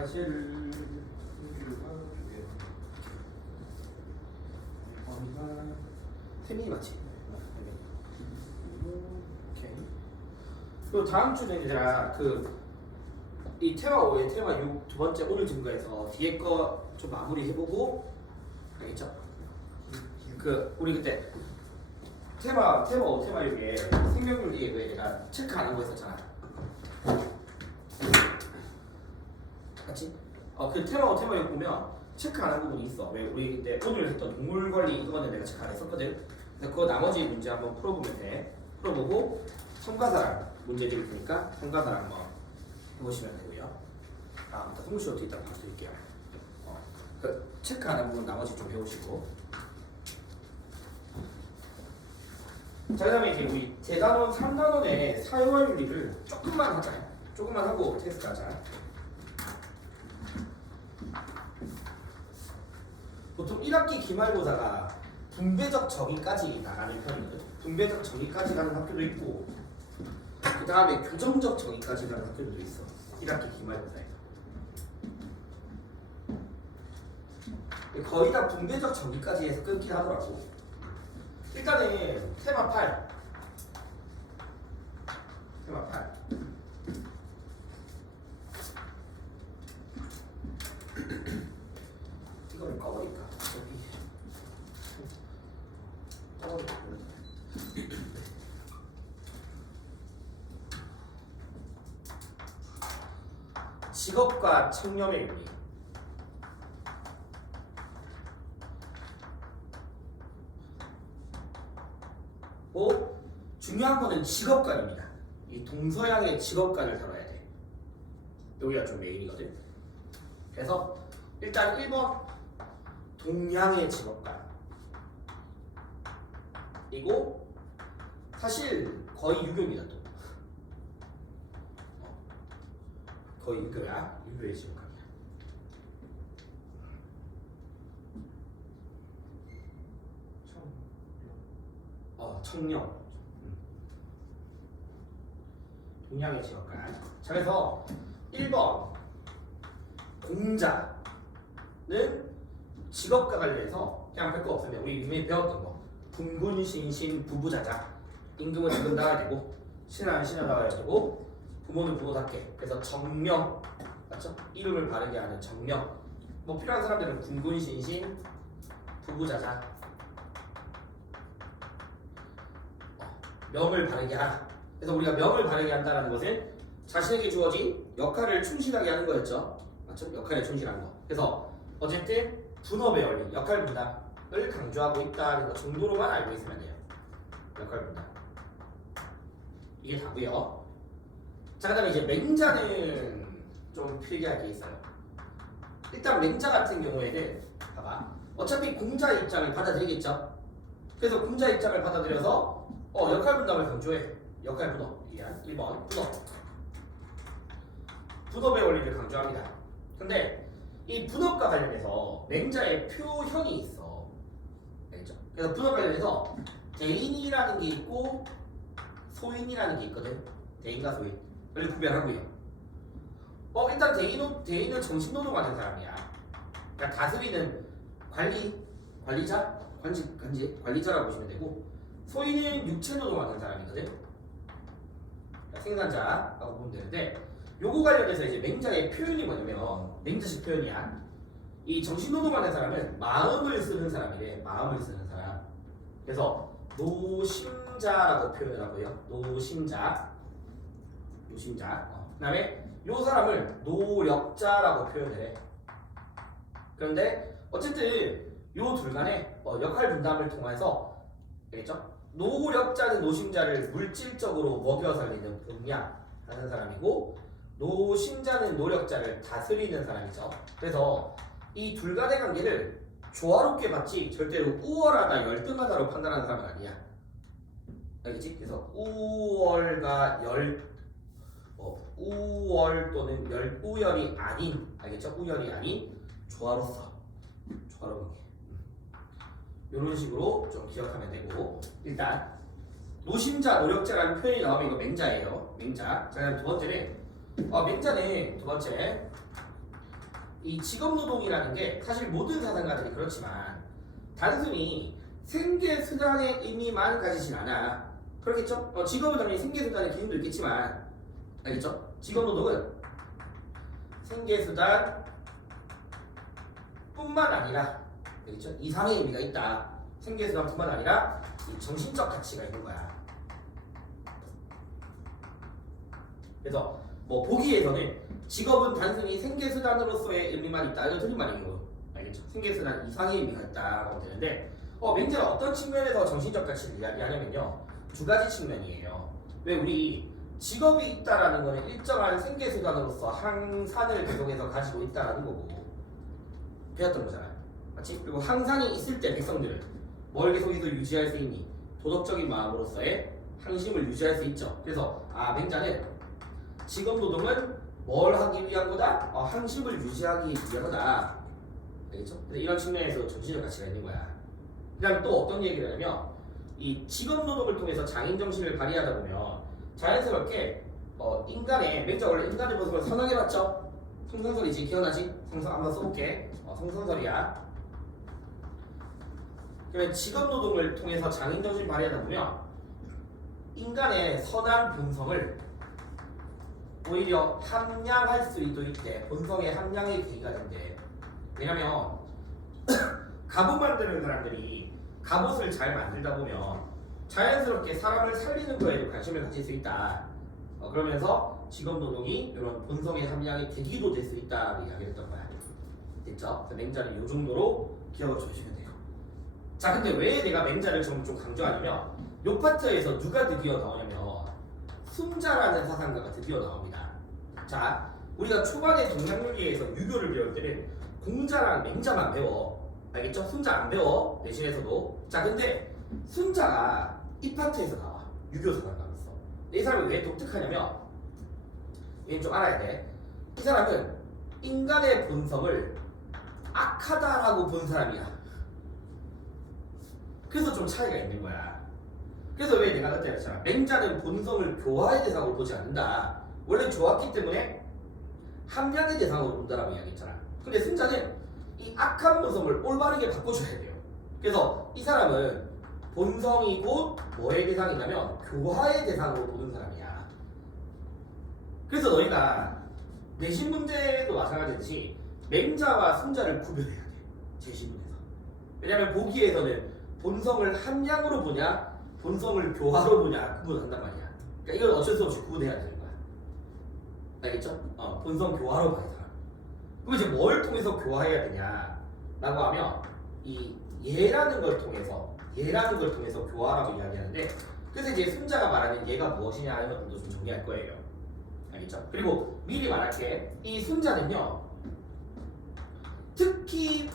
사실 범위가 세민이 맞지? 오케이. 또 다음 주는 얘들아 이 테마 5의 테마 6 두 번째 오늘 증거에서 뒤에 거 좀 마무리 해보고 알겠죠? 우리 그때 테마 5 테마 6에 생명윤리에 왜 내가 체크 안 한 거 있었잖아. 맞지? 그 테마 5 테마 6 보면 체크 안 한 부분이 있어. 왜 우리 그때 오늘 했던 동물 관리 이거는 내가 체크 안 했었거든. 그래서 그 나머지 문제 한번 풀어보면 돼. 풀어보고 성가사랑 문제 드릴 테니까 성가사랑 한번 해보시면 되고요. 일단 송시호 또 이따 봐드릴게요. 체크 안 한 부분 나머지 좀 배우시고. 자, 그 다음에 이제 우리 대단원 3단원의 사회화 윤리를 조금만 하자. 조금만 하고 테스트 하자. 보통 1학기 기말고사가 분배적 정의까지 나가는 편이거든. 분배적 정의까지 가는 학교도 있고 그 다음에 교정적 정의까지 가는 학교도 있어. 1학기 기말고사에. 거의 다 분배적 정의까지 해서 끊긴 하더라고. 일단은 테마 8 이거를 꺼버릴까? 직업과 청렴의 윤리. 중요한 거는 직업관입니다. 이 동서양의 직업관을 다뤄야 돼. 여기가 좀 메인이거든. 그래서 일단 1번 동양의 직업관. 이거 사실 거의 유교입니다. 또 거의 유교야. 유교의 직업관이야. 청렴. 동양의 직업관. 자, 그래서 1번 공자는 직업과 관련해서 그냥 별 거 없으면 우리 이미 배웠던 거 군군신신 부부자자. 임금은 임금 나와야 되고 신하는 신하 나와야 되고 부모는 부모답게. 그래서 정명 맞죠? 이름을 바르게 하는 정명. 뭐 필요한 사람들은 군군신신 부부자자. 명을 바르게 하라. 그래서 우리가 명을 바르게 한다는 것은 자신에게 주어진 역할을 충실하게 하는 거였죠. 맞죠? 역할에 충실한 거. 그래서 어쨌든 분업의 원리, 역할 분담을 강조하고 있다는 것 정도로만 알고 있으면 돼요. 역할 분담. 이게 다고요. 자, 그다음에 이제 맹자는 좀 필기할 게 있어요. 일단 맹자 같은 경우에는 봐봐. 어차피 공자 입장을 받아들이겠죠. 그래서 공자 입장을 받아들여서 역할 분담을 강조해. 역할 분업. 1번 분업. 분업의 원리를 강조합니다. 근데 이 분업과 관련해서 맹자의 표현이 있어. 알겠죠? 그래서 분업 관련해서 대인이라는 게 있고 소인이라는 게 있거든. 대인과 소인을 구별하고요. 일단 대인은 정신노동하는 사람이야. 그러니까 다스리는 관리자, 관리자라고 보시면 되고, 소인은 육체노동하는 사람이거든. 그러니까 생산자라고 보면 되는데, 요거 관련해서 이제 맹자의 표현이 뭐냐면 맹자식 표현이야. 이 정신노동하는 사람은 마음을 쓰는 사람이래. 마음을 쓰는 사람. 그래서 노심자라고 표현을 하고요. 노심자. 그다음에 요 사람을 노력자라고 표현을 해. 그런데 어쨌든 요 둘 간에 역할 분담을 통해서 알겠죠? 노력자는 노심자를 물질적으로 먹여 살리는 공양하는 사람이고, 노심자는 노력자를 다스리는 사람이죠. 그래서 이 둘 간의 관계를 조화롭게 봤지 절대로 우월하다, 열등하다로 판단하는 사람은 아니야. 알겠지? 그래서 우월과 우월 또는 우열이 아닌, 알겠죠? 우열이 아닌 조화로운 게. 이런 식으로 좀 기억하면 되고, 일단 노심자, 노력자라는 표현이 나오면 이거 맹자예요. 맹자. 자, 그다음 두 번째는 맹자는 두 번째 이 직업노동이라는 게 사실 모든 사상가들이 그렇지만 단순히 생계수단의 의미만 가지진 않아. 그렇겠죠? 직업은 당연히 생계수단의 기능도 있겠지만 알겠죠? 직업노동은 생계수단 뿐만 아니라 알겠죠? 이상의 의미가 있다. 생계수단 뿐만 아니라 이 정신적 가치가 있는 거야. 그래서 뭐 보기에서는 직업은 단순히 생계수단으로서의 의미만 있다. 이거 틀린 말이고 알겠죠? 생계수단 이상의 의미가 있다고 하면 되는데 맹자가 어떤 측면에서 정신적 가치를 이야기하냐면요. 두 가지 측면이에요. 왜 우리 직업이 있다라는 거는 일정한 생계수단으로서 항산을 계속해서 가지고 있다라는 거고 배웠던 거잖아요. 맞지? 그리고 항산이 있을 때 백성들은 뭘 계속해서 유지할 수 있니? 도덕적인 마음으로서의 항심을 유지할 수 있죠. 그래서 맹자는 직업노동은 뭘 하기 위한 거다? 항심을 유지하기 위해서다. 알겠죠? 근데 이런 측면에서 정신적 가치가 있는 거야. 그 다음에 또 어떤 얘기를 하냐면 이 직업노동을 통해서 장인정신을 발휘하다 보면 자연스럽게 맹자 원래 인간의 모습을 선언해봤죠? 성선설이지 기억나지? 한번 써볼게. 성선설이야. 그러면 직업노동을 통해서 장인정신을 발휘하다 보면 인간의 선한 본성을 오히려 함량할 수도 있대. 본성의 함량의 계기가 된대. 왜냐면 갑옷 만드는 사람들이 갑옷을 잘 만들다 보면 자연스럽게 사람을 살리는 거에도 관심을 가질 수 있다. 그러면서 직업노동이 이런 본성의 함량의 계기도 될 수 있다고 이야기를 했던 거야. 됐죠? 맹자는 이 정도로 기억을 주시면 돼요. 자, 근데 왜 내가 맹자를 좀 강조하냐면 요 파트에서 누가 드디어 나오냐면 순자라는 사상가가 드디어 나옵니다. 자, 우리가 초반에 동양윤리에서 유교를 배울 때는 공자랑 맹자만 배워. 알겠죠? 순자 안 배워. 내신에서도. 자, 근데 순자가 이 파트에서 나와. 유교 사상가로서. 이 사람이 왜 독특하냐면 얘는 좀 알아야 돼. 이 사람은 인간의 본성을 악하다라고 본 사람이야. 그래서 좀 차이가 있는 거야. 그래서 왜 내가 그때 했잖아. 맹자는 본성을 교화의 대상으로 보지 않는다. 원래 좋았기 때문에 함량의 대상으로 본다라고 이야기했잖아. 근데 순자는 이 악한 본성을 올바르게 바꿔줘야 돼요. 그래서 이 사람은 본성이 곧 뭐의 대상이냐면 교화의 대상으로 보는 사람이야. 그래서 너희가 내신 문제도 마찬가지듯이 맹자와 순자를 구별해야 돼. 제시문에서. 왜냐면 보기에서는 본성을 함량으로 보냐 본성을 교화로 보냐 구분한단 말이야. 그러니까 이건 어쩔 수 없이 구분해야 되는 거야. 알겠죠? 본성 교화로 봐야 돼. 그럼 이제 뭘 통해서 교화해야 되냐라고 하면 이 예라는 걸 통해서 교화라고 이야기하는데 그래서 이제 순자가 말하는 예가 무엇이냐 하는 것도 좀 정리할 거예요. 알겠죠? 그리고 미리 말할게. 이 순자는요 특히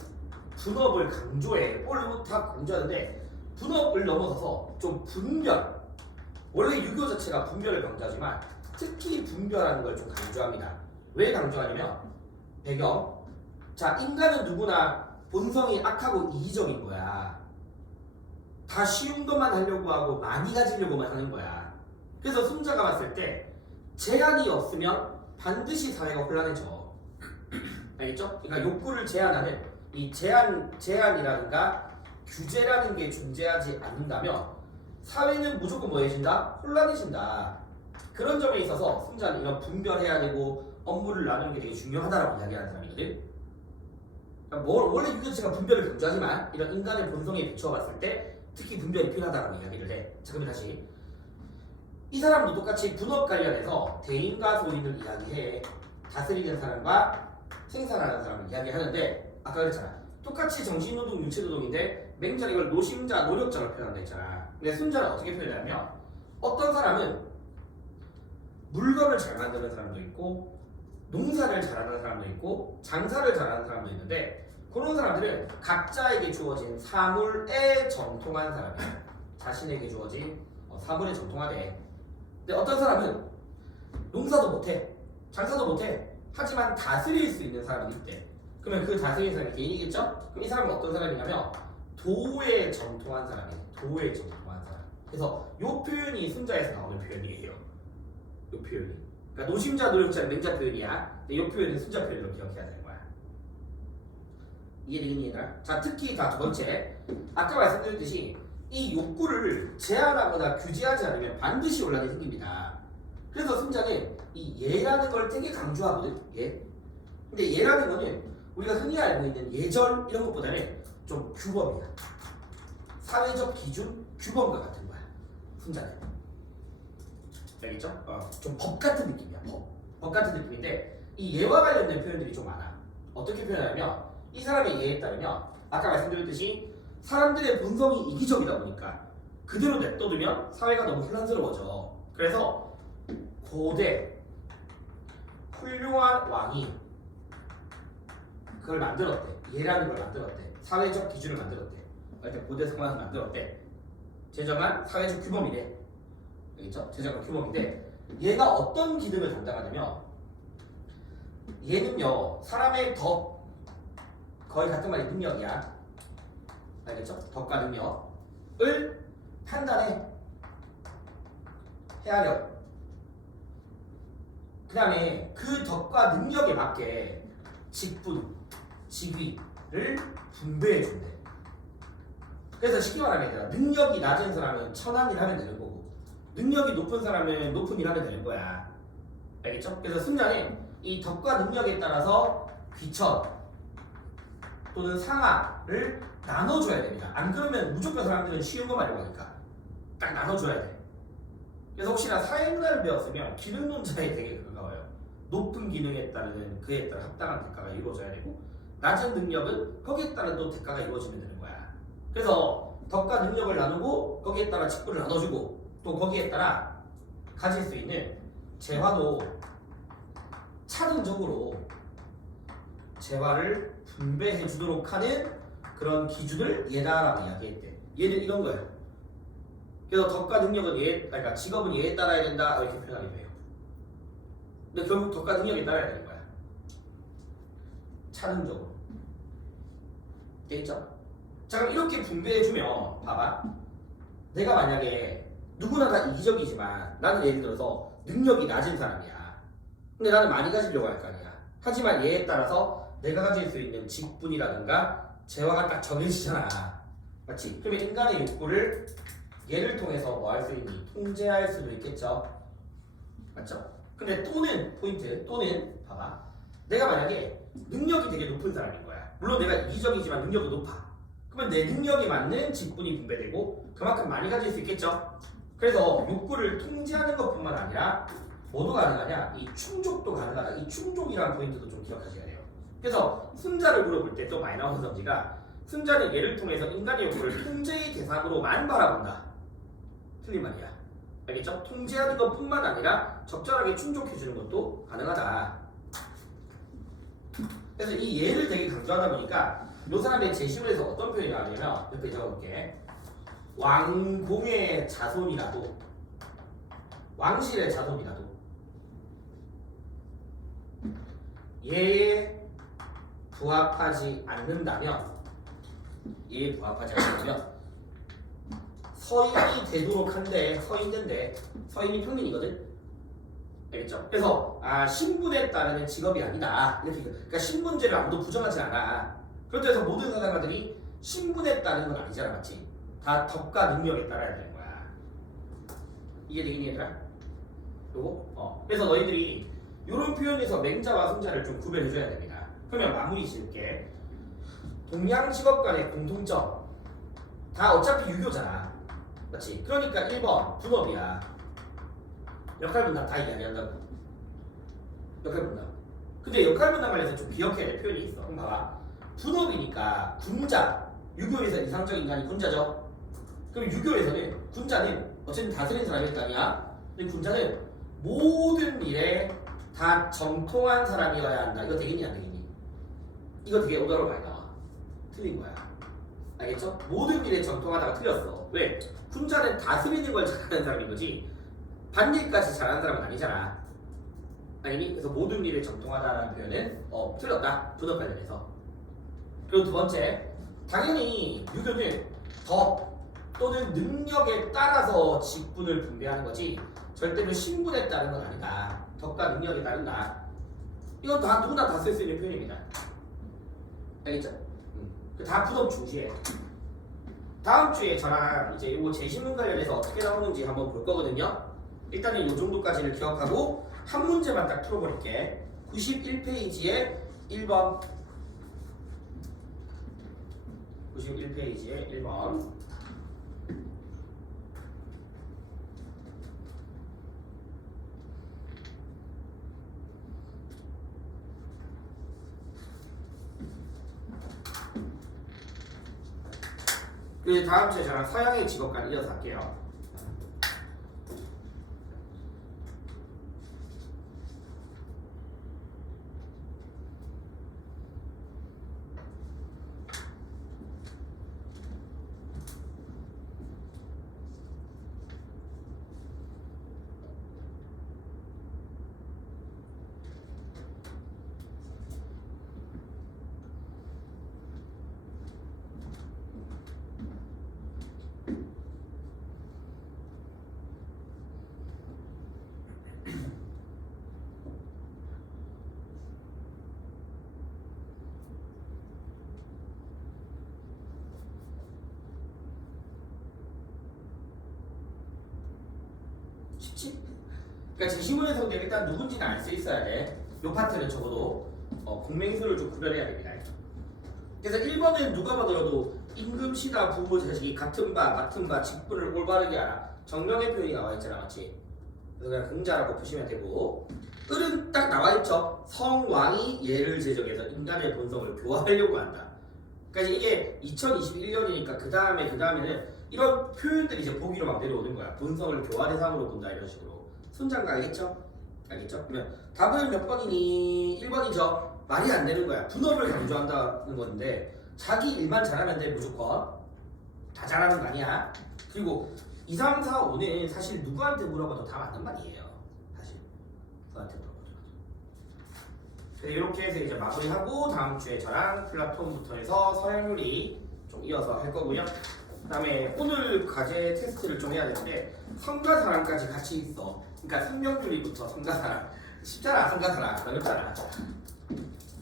분업을 강조해. 원래 다 강조하는데 분업을 넘어서서 좀 분별. 원래 유교 자체가 분별을 강조하지만 특히 분별하는 걸 좀 강조합니다. 왜 강조하냐면 배경. 자, 인간은 누구나 본성이 악하고 이기적인 거야. 다 쉬운 것만 하려고 하고 많이 가지려고만 하는 거야. 그래서 순자가 봤을 때 제한이 없으면 반드시 사회가 혼란해져. 알겠죠? 그러니까 욕구를 제한하는 이 제한이라든가 규제라는 게 존재하지 않는다면 사회는 무조건 뭐해진다? 혼란해진다. 그런 점에 있어서 순자는 이런 분별해야 되고 업무를 나누는 게 되게 중요하다라고 이야기하는 사람이거든. 그러니까 원래 유교 자체가 분별을 강조하지만 이런 인간의 본성에 비추어 봤을 때 특히 분별이 필요하다라고 이야기를 해. 자, 그러면 다시 이 사람도 똑같이 분업 관련해서 대인과 소인을 이야기해. 다스리는 사람과 생산하는 사람을 이야기하는데 아까 그랬잖아. 똑같이 정신노동, 육체노동인데 맹자는 이걸 노심자, 노력자로 표현한다 했잖아. 근데 순자는 어떻게 표현하냐면 어떤 사람은 물건을 잘 만드는 사람도 있고 농사를 잘하는 사람도 있고 장사를 잘하는 사람도 있는데 그런 사람들은 각자에게 주어진 사물에 정통한 사람이야. 자신에게 주어진 사물에 정통하대. 근데 어떤 사람은 농사도 못해, 장사도 못해. 하지만 다스릴 수 있는 사람이 있대. 그러면 그 다스리는 사람이 개인이겠죠? 그럼 이 사람은 어떤 사람이냐면 도에 정통한 사람이에요. 도에 정통한 사람. 그래서 이 표현이 순자에서 나오는 표현이에요. 이 표현이. 그러니까 노심자, 노력자는 맹자 표현이야. 근데 이 표현은 순자 표현으로 기억해야 되는 거야. 이해되겠니 얘들아? 자 특히 다 두 번째 아까 말씀드렸듯이 이 욕구를 제한하거나 규제하지 않으면 반드시 논란이 생깁니다. 그래서 승자는 이 예라는 걸 되게 강조하거든. 예. 근데 예라는 거는 우리가 흔히 알고 있는 예절 이런 것보다는 좀 규범이야. 사회적 기준, 규범과 같은 거야. 승자는. 알겠죠? 좀 법 같은 느낌이야. 법 같은 느낌인데 이 예와 관련된 표현들이 좀 많아. 어떻게 표현하냐면 이 사람의 예에 따르면 아까 말씀드렸듯이 사람들의 본성이 이기적이다 보니까 그대로 냅둬두면 사회가 너무 혼란스러워져. 그래서 고대 훌륭한 왕이 그걸 만들었대. 예라는 걸 만들었대. 사회적 기준을 만들었대. 일단 고대 상황을 만들었대. 제정한 사회적 규범이래. 알겠죠? 제정한 규범인데 얘가 어떤 기능을 담당하냐면 얘는요 사람의 덕 거의 같은 말이 능력이야. 알겠죠? 덕과 능력을 판단해 헤아려. 그 다음에 그 덕과 능력에 맞게 직분, 직위를 분배해 준대. 그래서 쉽게 말하면 능력이 낮은 사람은 천한 일 하면 되는 거고 능력이 높은 사람은 높은 일 하면 되는 거야. 알겠죠? 그래서 승자는 이 덕과 능력에 따라서 귀천 또는 상하를 나눠줘야 됩니다. 안 그러면 무조건 사람들은 쉬운 거 말고 하니까 딱 나눠줘야 돼. 그래서 혹시나 사회문화를 배웠으면 기능론자에 되게 가까워요. 높은 기능에 따르는 그에 따른 합당한 대가가 이루어져야 되고 낮은 능력은 거기에 따른 또 대가가 이루어지면 되는 거야. 그래서 덕과 능력을 나누고 거기에 따라 직분을 나눠주고 또 거기에 따라 가질 수 있는 재화도 차등적으로 재화를 분배해 주도록 하는 그런 기준을 예다라고 이야기했대. 얘는 이런 거야. 그래서 덕과 능력은 그러니까 직업은 예에 따라야 된다 이렇게 표현하기도 해요. 근데 결국 덕과 능력에 따라야 되는 거야. 차등적으로. 되겠죠? 자 그럼 이렇게 분배해주면 봐봐. 내가 만약에 누구나 다 이기적이지만 나는 예를 들어서 능력이 낮은 사람이야. 근데 나는 많이 가지려고 할 거 아니야. 하지만 얘에 따라서 내가 가질 수 있는 직분이라든가 재화가 딱 정해지잖아. 맞지? 그러면 인간의 욕구를 얘를 통해서 뭐 할 수 있니? 통제할 수도 있겠죠. 맞죠? 근데 또는 포인트 또는 봐봐. 내가 만약에 능력이 되게 높은 사람인 거야. 물론 내가 이기적이지만 능력도 높아. 그러면 내 능력이 맞는 직분이 분배되고 그만큼 많이 가질 수 있겠죠. 그래서 욕구를 통제하는 것뿐만 아니라 뭐도 가능하냐? 이 충족도 가능하다. 이 충족이라는 포인트도 좀 기억하셔야 돼요. 그래서 승자를 물어볼 때 또 많이 나오는 성지가 승자는 얘를 통해서 인간의 욕구를 통제의 대상으로만 바라본다. 틀린 말이야. 알겠죠? 통제하는 것뿐만 아니라 적절하게 충족해주는 것도 가능하다. 그래서 이 예를 되게 강조하다 보니까 이 사람의 제시문에서 어떤 표현이 나오냐면 옆에 적어볼게. 왕공의 자손이라도 왕실의 자손이라도 예에 부합하지 않는다면 예에 부합하지 않는다면 서인이 되도록 한데 서인이 평민이거든. 알겠죠? 그래서 신분에 따르는 직업이 아니다. 이렇게 그러니까 신분제를 아무도 부정하지 않아. 그렇다고 해서 모든 사상가들이 신분에 따르는 건 아니잖아, 맞지? 다 덕과 능력에 따라야 되는 거야. 이게 되겠니 얘들아? 요거? 그래서 너희들이 이런 표현에서 맹자와 승자를 좀 구별해줘야 됩니다. 그러면 마무리 지을게. 동양 직업 간의 공통점 다 어차피 유교잖아. 맞지? 그러니까 1번 분업이야. 역할분담 다 이야기한다고. 역할분담. 근데 역할분담 관련해서 좀 기억해야 될 표현이 있어. 그럼 봐봐. 분업이니까 군자. 유교에서 이상적 인간이 군자죠. 그럼 유교에서는 군자는 어쨌든 다스리는 사람일 거 아니야. 근데 군자는 모든 일에 다 정통한 사람이어야 한다. 이거 되겠니 안 되겠니? 이거 되게 오더로 많이 나와. 틀린 거야. 알겠죠? 모든 일에 정통하다가 틀렸어. 왜? 군자는 다스리는 걸 잘하는 사람인 거지 반일까지 잘하는 사람은 아니잖아. 아니니? 그래서 모든 일에 정통하다라는 표현은 틀렸다. 분업 관련해서. 그리고 두 번째, 당연히 유교는 덕 또는 능력에 따라서 직분을 분배하는 거지 절대로 신분에 따른 건 아니다. 덕과 능력에 따른다. 이건 다 누구나 다 쓸 수 있는 표현입니다. 알겠죠? 다 부담 중시해. 다음 주에 저랑 이제 이거 제시문 관련해서 어떻게 나오는지 한번 볼 거거든요. 일단은 이 정도까지를 기억하고 한 문제만 딱 풀어버릴게. 91페이지에 1번. 91페이지에 1번. 그 다음 주에 저랑 서양의 직업관 이어서 할게요. 쉽지? 그러니까 제시문에서 일단 누군지는 알 수 있어야 돼. 요 파트는 적어도 공명수를 좀 구별해야 됩니다. 그래서 1번은 누가 봐더라도 임금시다 부모 자식이 같은 바 같은 바 직분을 올바르게 알아. 정명의 표현이 나와 있잖아, 맞지? 그래서 그냥 긍자라고 보시면 되고, 을은 딱 나와 있죠. 성왕이 예를 제정해서 인간의 본성을 교화하려고 한다. 그러니까 이게 2021년이니까 그 다음에는 이런 표현들이 이제 보기로 막 내려오는 거야. 본성을 교화 대상으로 본다 이런 식으로. 손장가 알겠죠? 알겠죠? 그러면 답은 몇 번이니? 1번이죠. 말이 안 되는 거야. 분업을 강조한다는 건데 자기 일만 잘하면 돼 무조건. 다 잘하는 거 아니야. 그리고 2, 3, 4, 5는 사실 누구한테 물어봐도 다 맞는 말이에요. 사실 누구한테 물어봐도. 그래서 이렇게 해서 이제 마무리하고 다음 주에 저랑 플라톤부터 해서 서양 요리 좀 이어서 할 거고요. 그다음에 오늘 과제 테스트를 좀 해야 되는데 성가사랑까지 같이 있어. 그러니까 생명요리부터 성가사랑. 쉽잖아 성가사랑. 어렵잖아.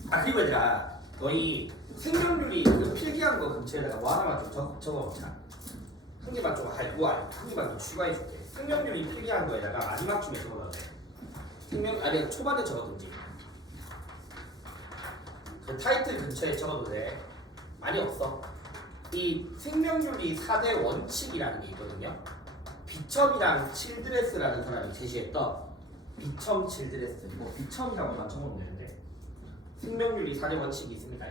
아 그리고 얘들아 너희 생명요리 그 필기한 거 근처에다가 뭐 하나만 좀 적어놓자. 한 개만 좀 알고 한 개만 좀 추가해줄게. 생명요리 필기한 거에다가 마지막쯤에 적어놔도 돼. 아니 초반에 적어둔지. 그 타이틀 근처에 적어도 돼. 많이 없어. 이 생명요리 4대 원칙이라는 게 있거든요. 비첨이랑 칠드레스라는 사람이 제시했던 비첨 칠드레스. 뭐 비첨이라고만 적어놓으면 되는데 생명요리 4대 원칙이 있습니다.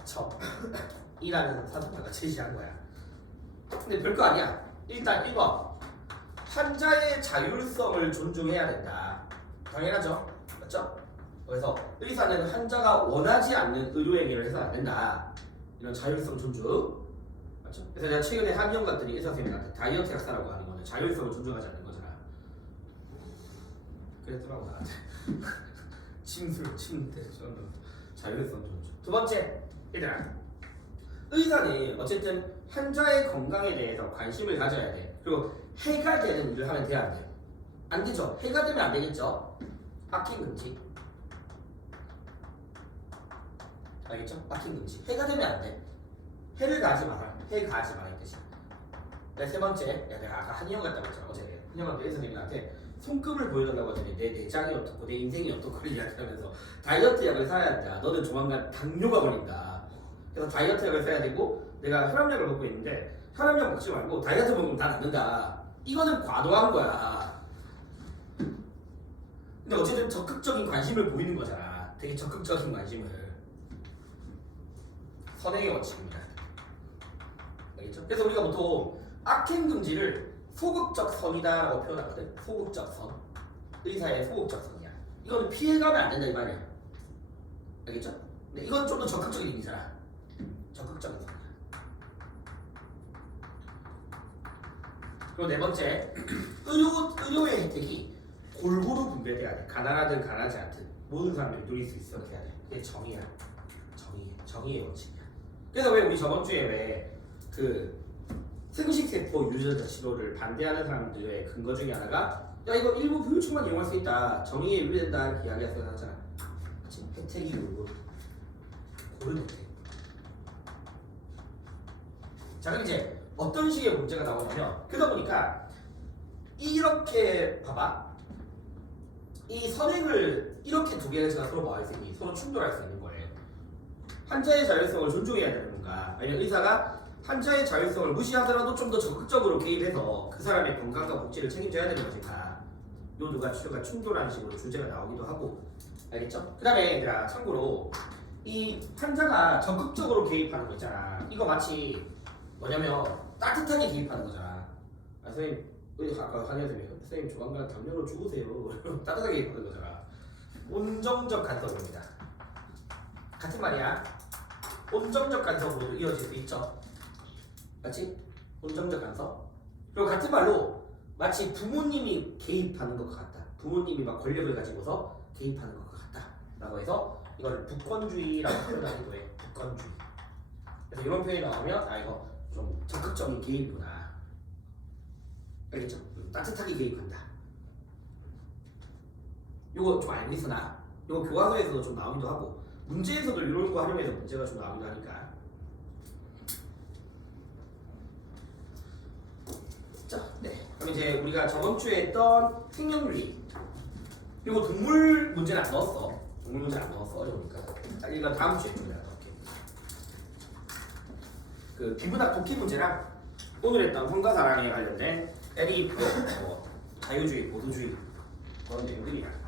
비첨이라는 사람가 제시한 거야. 근데 별거 아니야. 일단 1번 환자의 자율성을 존중해야 된다. 당연하죠. 맞죠? 그래서 의사는 환자가 원하지 않는 의료행위를 해서는 안 된다. 이런 자율성 존중. 맞죠? 그래서 내가 최근에 한의원 갔더니 의사 선생님한테 다이어트 약사라고 하는 거는 자율성을 존중하지 않는 거잖아. 그랬더라고 나한테. 자율성 존중. 두 번째, 얘들아. 의사는 어쨌든 환자의 건강에 대해서 관심을 가져야 돼. 그리고 해가 되는 일을 하면 돼야 돼. 안 되죠? 해가 되면 안 되겠죠? 악행 금지. 알겠죠? 막힌 금지. 해가 되면 안 돼. 해를 가하지 마라. 해 가하지 마라 이 뜻이야. 세 번째, 내가 아까 한의원 갔다고 했잖아. 어제 한의원 의사 선생님한테 손금을 보여달라고 했더니 내 내장이 어떻고 내 인생이 어떻고 이야기하면서 다이어트 약을 사야 한다. 너는 조만간 당뇨가 걸린다. 그래서 다이어트 약을 사야 되고 내가 혈압약을 먹고 있는데 혈압약 먹지 말고 다이어트 먹으면 다 낫는다. 이거는 과도한 거야. 근데 어쨌든 적극적인 관심을 보이는 거잖아. 되게 적극적인 관심을. 선행의 원칙입니다. 알겠죠? 그래서 우리가 보통 악행 금지를 소극적 선이다라고 표현하거든. 소극적 선. 의사의 소극적 선이야. 이거는 피해가면 안 된다 이 말이야. 알겠죠? 근데 이건 좀 더 적극적인 의미잖아. 적극적인 선이야. 그리고 네 번째, 의료의 혜택이 골고루 분배돼야 돼. 가난하든 가난하지 않든 모든 사람들이 누릴 수 있도록 해야 돼. 그게 정의야. 정의의 원칙이야. 그래서 왜 우리 저번 주에 왜 그 생식세포 유전자 치료를 반대하는 사람들의 근거 중에 하나가 야 이거 일부 부유층만 이용할 수 있다. 정의에 유리된다 이렇게 이야기하잖아. 그치? 혜택이 고른 혜택. 자, 그럼 이제 어떤 식의 문제가 나오냐면 그러다 보니까 이렇게 봐봐. 이 선행을 이렇게 두 개가 서로 뭐 할 수 있니? 서로 충돌할 수 있는 거예요. 환자의 자율성을 존중해야 되는 건가? 아니면 의사가 환자의 자율성을 무시하더라도 좀 더 적극적으로 개입해서 그 사람의 건강과 복지를 책임져야 되는 것인가? 요 누가 충돌하는 식으로 주제가 나오기도 하고, 알겠죠? 그 다음에 얘들아, 참고로 이 환자가 적극적으로 개입하는 거 있잖아. 이거 마치 뭐냐면 따뜻하게 개입하는 거잖아. 아, 선생님, 아까 한의사 선생님 조만간 담요로 죽으세요. 따뜻하게 개입하는 거잖아. 온정적 간섭입니다. 같은 말이야. 온정적 간섭으로 이어질 수 있죠. 맞지? 온정적 간섭. 그리고 같은 말로 마치 부모님이 개입하는 것 같다. 부모님이 막 권력을 가지고서 개입하는 것 같다. 라고 해서 이걸 북권주의라고 표현하기도 해. 북권주의. 그래서 이런 표현이 나오면 아 이거 좀 적극적인 개입이구나. 알겠죠? 따뜻하게 개입한다. 요거 좀 알고 있으나 요거 교과서에서도 좀 나오기도 하고 문제에서도 이런 거 활용해서 문제가 좀 나오기도 하니까. 자, 네. 그럼 이제 우리가 저번 주에 했던 생명윤리 그리고 동물 문제는 안 넣었어. 동물 문제는 안 넣었어. 어려우니까. 자, 이건 다음 주에 좀 내가 넣을게. 그 비문학 독해 문제랑 오늘 했던 성과 사랑에 관련된 애니 자유주의, 보수주의 그런 내용들이야.